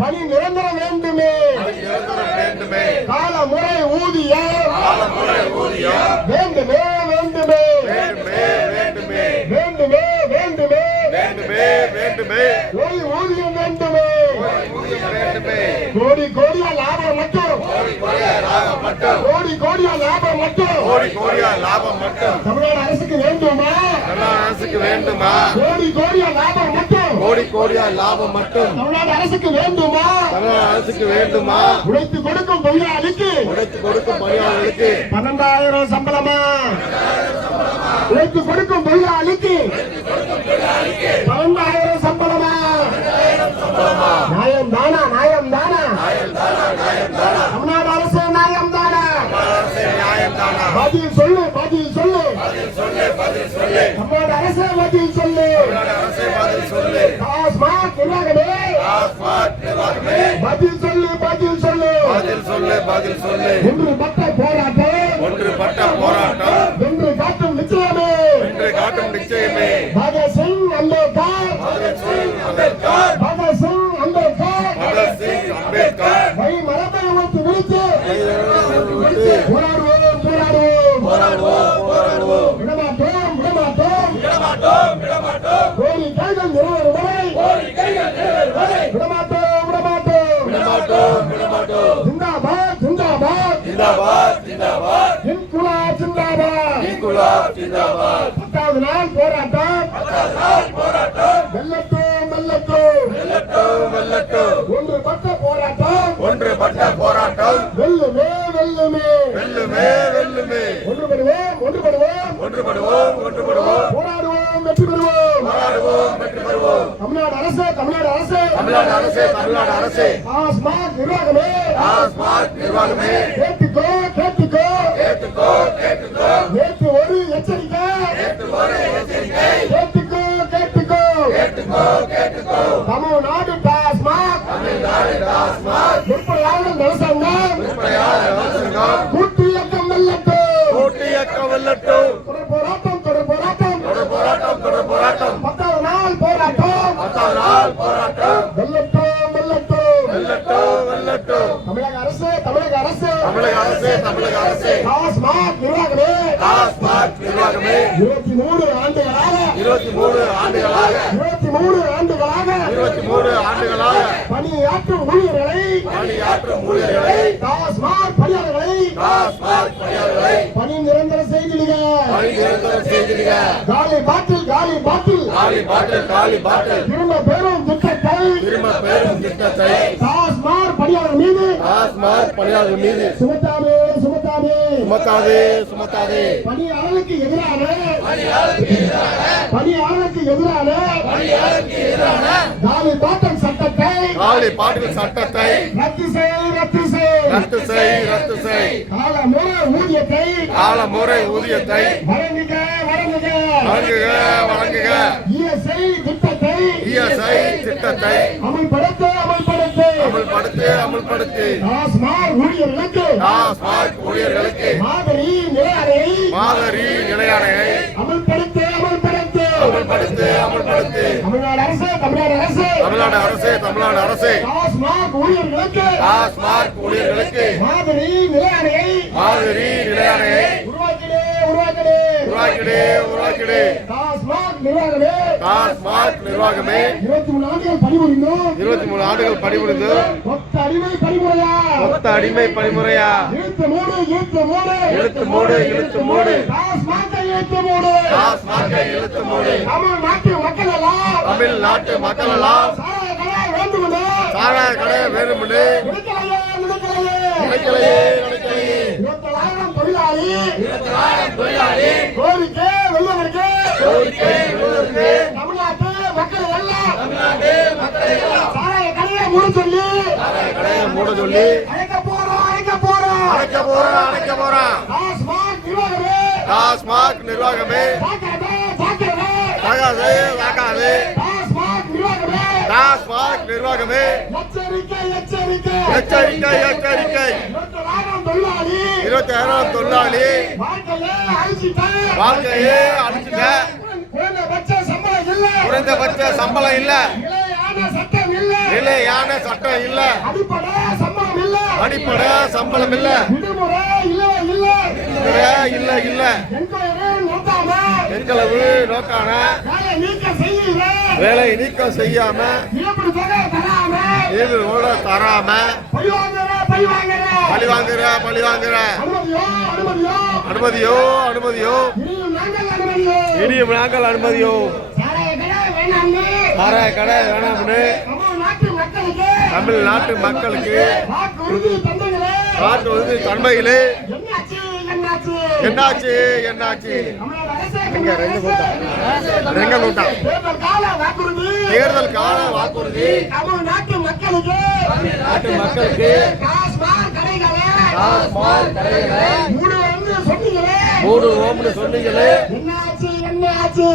பணி நிரந்தரம் வேண்டுமே கால முறை ஊதியம் வேண்டுமே வேண்டுமே வேண்டுமே வேண்டுமே ஊதியம் வேண்டுமே கோடி கோடியா லாபம் மட்டும் கோடியா லாபம் மட்டும் தமிழ்நாடு அரசுக்கு வேண்டுமா கோடியா லாபம் மட்டும் தமிழ்நாடு அரசுக்கு வேண்டுமா உழைத்து கொடுக்கும் தொழிலாளிக்கு 12,000 சம்பளமா உழைத்து கொடுக்கும் தொழிலாளிக்கு 12,000 சம்பளமா நியாயம் தானா தமிழ்நாடு அரசு நியாயம் தானா பதில் சொல்லு தமிழ்நாடு அரசு பதில் சொல்லு டாஸ்மாக் நிர்வாகமே பதில் சொல்லு ஒன்றுபட்ட போராட்டம் என்று காட்டும் நிச்சயமே பகத்சிங் அம்பேத்கர் வழி மரபை உழைத்து விழித்து போராடுவோம் விடமாட்டோம் கோரிக்கைகள் நிறைவேறும் வரை விடமாட்டோம் ஜிந்தாபாத் இன்குலாப் ஜிந்தாபாத் 10வது நாள் போராட்டம் வெல்லட்டும் ஒன்றுபட்ட போராட்டம் வெல்லுமே ஒன்றுபடுவோம் போராடுவோம் வெற்றி பெறுவோம் தமிழ்நாடு அரசு டாஸ்மாக் நிர்வாகமே கேட்டுக்கோ நேற்று ஒரு எச்சரிக்கை கேட்டுக்கோ தமிழ்நாடு டாஸ்மாக் முற்படையாளர் நலசங்கம் கூட்டு இயக்கம் வெல்லட்டும் தொடர் போராட்டம் 10வது நாள் போராட்டம் வெல்லட்டும் தமிழக அரசு டாஸ்மாக் நிர்வாகமே 23 ஆண்டுகளாக பணியாற்றும் ஊழியர்களை டாஸ்மாக் பணியாளர்களை பணி நிரந்தரம் செய்திடுக காலி பாட்டில் திரும்ப பெறும் திட்டத்தை டாஸ்மாக் பணியாளர் மீது சுமத்தாதே பணியாளருக்கு எதிரான காலி பாட்டில் சட்டத்தை ரத்து செய் கால முறை ஊதியத்தை வழங்குக இஎஸ்ஐ திட்டத்தை அமல்படுத்து டாஸ்மாக் ஊழியர்களுக்கு மாதிரி நிலையாணையை அமல்படுத்து தமிழ்நாடு அரசு டாஸ்மாக் ஊழியர்களுக்கு மாதிரி நிலையாணையை உருவாக்கிடு டாஸ்மாக் நிர்வாகமே 23 ஆண்டுகள் பணிபுரிந்து மொத்த அடிமை பணிமுறையா இழுத்து மூடு தமிழ்நாட்டு மக்கள் எல்லாம் சாராய கடை வேண்டுமென்று நினைக்கலையே தொழிலாளி கோரிக்கை வெல்வதற்கு தமிழ்நாட்டு மக்கள் எல்லாம் சாராய கடையை மூட சொல்லி அழைக்க போறோம் டாஸ்மாக் நிர்வாகமே டாஸ்மாக் நிர்வாகமே எச்சரிக்கை 20,000 தொழிலாளி வாழ்க்கையே அழிச்சுட்ட குறைந்தபட்ச சம்பளம் இல்ல நிலையான சட்டம் இல்ல, அடிப்படை சம்பளம் இல்ல, அடிப்படை சம்பளம் இல்ல, விடுமுறை இல்ல இல்ல, இல்ல இல்ல, என்கொயரி நடத்தாம எங்களவு நோக்கான வேலை நீக்கம் செய்யல, வேலை நீக்கம் செய்யாம இழப்பீடு தொகை தராம இது கூட தராம பழி வாங்குற பழி வாங்குற அனுமதியோ அனுமதியோ அனுமதியோ அனுமதியோ இனியும் நாங்கள் அனுமதியோ இனியும் நாங்கள் அனுமதியோ சாராய கடை வேணாம்னு சாராய கடை வேணாம்னு தமிழ்நாட்டு மக்களுக்கு தமிழ்நாட்டு மக்களுக்கு வாக்குறுதி தந்தீங்களே, காட்டுவது தன்மையிலே என்னாச்சு என்னாச்சு என்னாச்சு என்னாச்சு நம்மளோட அரசே இங்க ரெண்டு கூட்டம் தேர்தல் கால வாக்குறுதி தேர்தல் கால வாக்குறுதி தமிழ்நாட்டு மக்களுக்கு நாட்டு மக்களுக்கு டாஸ்மாக் கடைகளை மூடுவோம்னு சொன்னீங்களே, மூடுவோம்னு சொன்னீங்களே, என்னாச்சு என்னாச்சு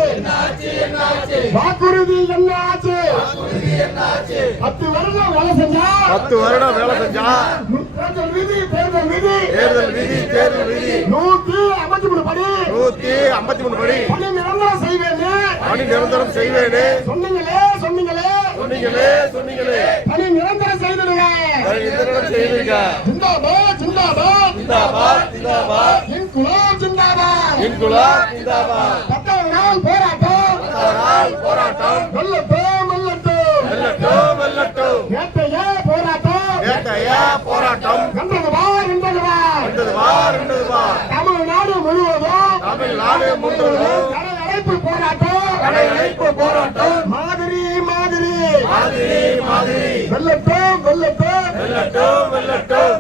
வாக்குறுதி என்னாச்சு 10 வருஷம் வேலை செஞ்சா 10 வருடம் வேலை செஞ்சா தேர்தல் விதி தேர்தல் விதி தேர்தல் விதி தேர்தல் விதி 153 படி 153 படி பணி நிரந்தரம் செய்வேன்னு பணி நிரந்தரம் செய்வேன்னு சொன்னீங்களே சொன்னீங்களே சொன்னீங்களே சொன்னீங்களே பணி நிரந்தரம் செய்திருங்க, பணி நிரந்தரம் செய்வீங்க. ஜிந்தாபாத் ஜிந்தாபாத் ஜிந்தாபாத் ஜிந்தாபாத் இன்குலாப் ஜிந்தாபாத் இன்குலாப் ஜிந்தாபாத் 10 நாள் போராட்டம் போராட்டம் வெல்லட்டும் வெல்லட்டும் வெல்லட்டும் வெல்லட்டும் நேற்றைய போராட்டம் நேற்றைய போராட்டம் வென்றது வார் வென்றது வார் ரெண்டு வார் தமிழ்நாடு முழுவதும் தமிழ்நாடு முழுவதும் கடை அடைப்பு போராட்டம் கடை அடைப்பு போராட்டம் மாதிரி மாதிரி மாதிரி மாதிரி வெல்லட்டும் வெல்லட்டும் வெல்லட்டும் வெல்லட்டும்